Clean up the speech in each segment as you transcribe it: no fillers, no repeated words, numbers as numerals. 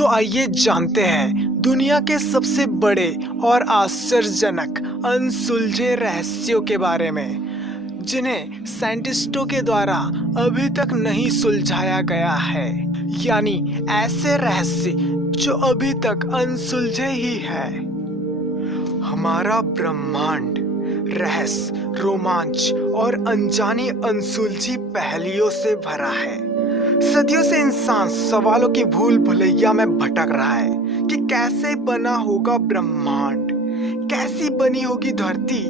तो आइए जानते हैं दुनिया के सबसे बड़े और आश्चर्यजनक अनसुलझे रहस्यों के बारे में, जिन्हें साइंटिस्टों के द्वारा अभी तक नहीं सुलझाया गया है। यानी ऐसे रहस्य जो अभी तक अनसुलझे ही है। हमारा ब्रह्मांड रहस्य, रोमांच और अनजानी अनसुलझी पहेलियों से भरा है। सदियों से इंसान सवालों की भूल भुलैया में भटक रहा है कि कैसे बना होगा ब्रह्मांड, कैसी बनी होगी धरती,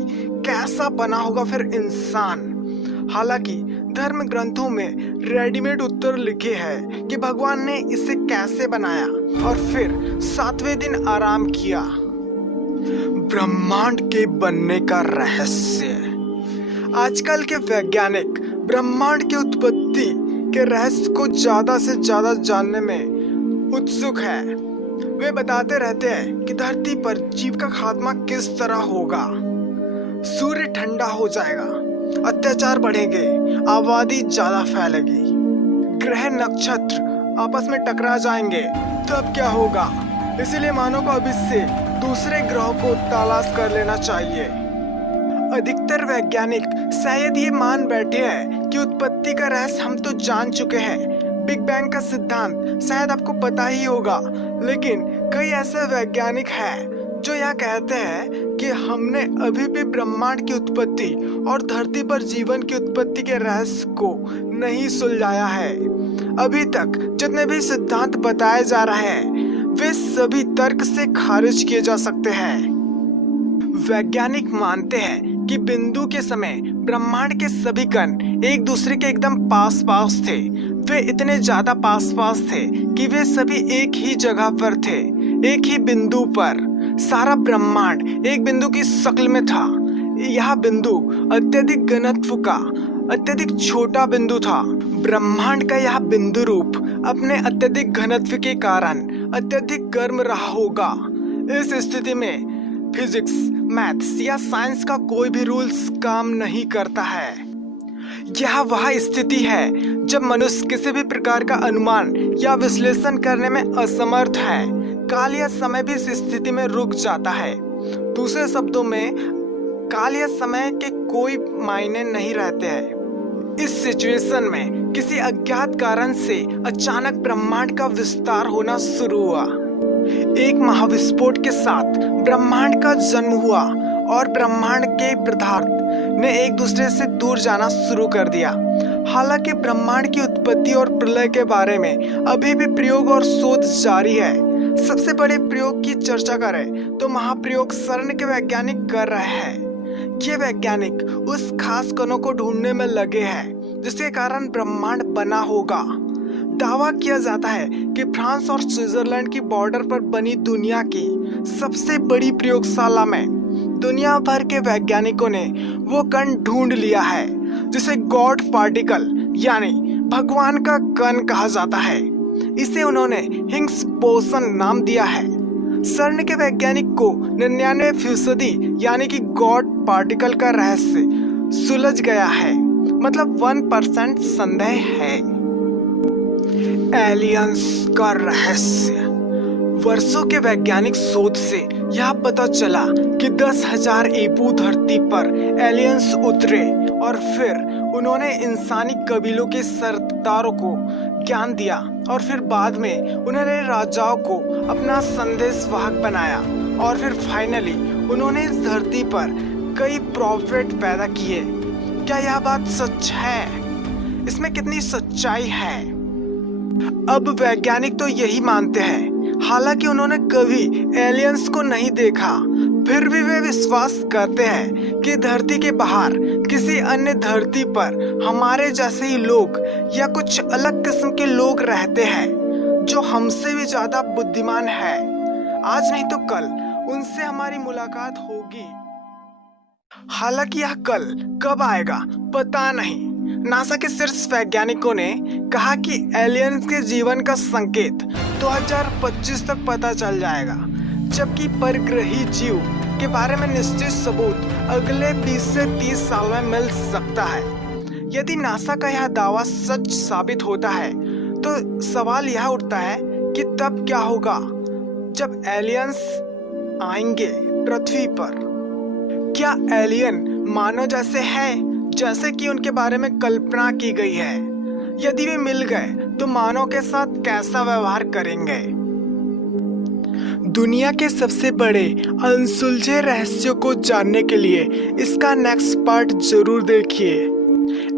कैसा बना होगा फिर इंसान। हालांकि धर्म ग्रंथों में रेडीमेड उत्तर लिखे हैं कि भगवान ने इसे कैसे बनाया और फिर 7वें दिन आराम किया। ब्रह्मांड के बनने का रहस्य। आजकल के वैज्ञानिक ब्रह्मांड की उत्पत्ति के रहस्य को ज्यादा से ज्यादा जानने में उत्सुक है। वे बताते रहते हैं कि धरती पर जीव का खात्मा किस तरह होगा। सूर्य ठंडा हो जाएगा, अत्याचार बढ़ेंगे, आबादी ज्यादा फैलेगी, ग्रह नक्षत्र आपस में टकरा जाएंगे, तो अब क्या होगा। इसीलिए मानव को अभी से दूसरे ग्रहों को तलाश कर लेना चाहिए। अधिकतर वैज्ञानिक शायद ये मान बैठे हैं कि उत्पत्ति का रहस्य हम तो जान चुके हैं। बिग बैंग का सिद्धांत शायद आपको पता ही होगा, लेकिन कई ऐसे वैज्ञानिक हैं जो यह कहते हैं कि हमने अभी भी ब्रह्मांड की उत्पत्ति और धरती पर जीवन की उत्पत्ति के रहस्य को नहीं सुलझाया है। अभी तक जितने भी सिद्धांत बताए जा रहे हैं वे सभी तर्क से खारिज किए जा सकते हैं। वैज्ञानिक मानते हैं कि बिंदु के समय ब्रह्मांड के सभी कण एक दूसरे के एकदम पास पास थे। वे इतने ज्यादा पास पास थे कि वे सभी एक ही जगह पर थे, एक ही बिंदु पर। सारा ब्रह्मांड एक बिंदु की शक्ल में था। यह बिंदु अत्यधिक घनत्व का अत्यधिक छोटा बिंदु था। ब्रह्मांड का यह बिंदु रूप अपने अत्यधिक घनत्व के कारण अत्यधिक गर्म रहा होगा। इस स्थिति में फिजिक्स, मैथ्स या साइंस का कोई भी रूल्स काम नहीं करता है। यह वह स्थिति है जब मनुष्य किसी भी प्रकार का अनुमान या विश्लेषण करने में असमर्थ है। काल या समय भी इस स्थिति में रुक जाता है। दूसरे शब्दों में काल या समय के कोई मायने नहीं रहते हैं। इस सिचुएशन में किसी अज्ञात कारण से अचानक ब्रह्मांड का विस्तार होना शुरू हुआ। एक महाविस्फोट के साथ ब्रह्मांड का जन्म हुआ और ब्रह्मांड के पदार्थ ने एक दूसरे से दूर जाना शुरू कर दिया। हालांकि ब्रह्मांड की उत्पत्ति और प्रलय के बारे में अभी भी प्रयोग और शोध जारी है। सबसे बड़े प्रयोग की चर्चा करें तो महाप्रयोग CERN के वैज्ञानिक कर रहे हैं। ये वैज्ञानिक उस खास कणों को ढूंढने में लगे हैं जिसके कारण ब्रह्मांड बना होगा। दावा किया जाता है कि फ्रांस और स्विट्जरलैंड की बॉर्डर पर बनी दुनिया की सबसे बड़ी प्रयोगशाला में दुनिया भर के वैज्ञानिकों ने वो कण ढूंढ लिया है जिसे गॉड पार्टिकल यानी भगवान का कण कहा जाता है। इसे उन्होंने हिग्स बोसन नाम दिया है। CERN के वैज्ञानिक को 99% यानी कि गॉड पार्टिकल का रहस्य सुलझ गया है, मतलब 1% संदेह है। एलियंस का रहस्य। वर्षों के वैज्ञानिक शोध से यह पता चला कि 10,000 ईपू धरती पर एलियंस उतरे और फिर उन्होंने इंसानी कबीलों के सरदारों को ज्ञान दिया और फिर बाद में उन्होंने राजाओं को अपना संदेशवाहक बनाया और फिर फाइनली उन्होंने इस धरती पर कई प्रॉफिट पैदा किए। क्या यह बात सच है? इसमें कितनी सच्चाई है? अब वैज्ञानिक तो यही मानते हैं। हालांकि उन्होंने कभी एलियंस को नहीं देखा, फिर भी वे विश्वास करते हैं कि धरती के बाहर किसी अन्य धरती पर हमारे जैसे ही लोग या कुछ अलग किस्म के लोग रहते हैं जो हमसे भी ज्यादा बुद्धिमान है। आज नहीं तो कल उनसे हमारी मुलाकात होगी। हालांकि यह कल कब आएगा पता नहीं। नासा के शीर्ष वैज्ञानिकों ने कहा कि एलियंस के जीवन का संकेत 2025 तक पता चल जाएगा, जबकि परग्रही जीव के बारे में निश्चित सबूत अगले 20 से 30 साल में मिल सकता है। यदि नासा का यह दावा सच साबित होता है तो सवाल यह उठता है कि तब क्या होगा जब एलियंस आएंगे पृथ्वी पर। क्या एलियन मानव जैसे हैं जैसे कि उनके बारे में कल्पना की गई है? यदि वे मिल गए तो मानव के साथ कैसा व्यवहार करेंगे? दुनिया के सबसे बड़े अनसुलझे रहस्यों को जानने के लिए इसका नेक्स्ट पार्ट जरूर देखिए।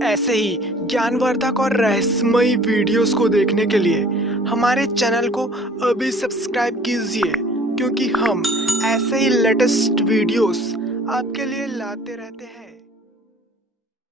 ऐसे ही ज्ञानवर्धक और रहस्यमयी वीडियोस को देखने के लिए हमारे चैनल को अभी सब्सक्राइब कीजिए, क्योंकि हम ऐसे ही लेटेस्ट वीडियोस आपके लिए लाते रहते हैं।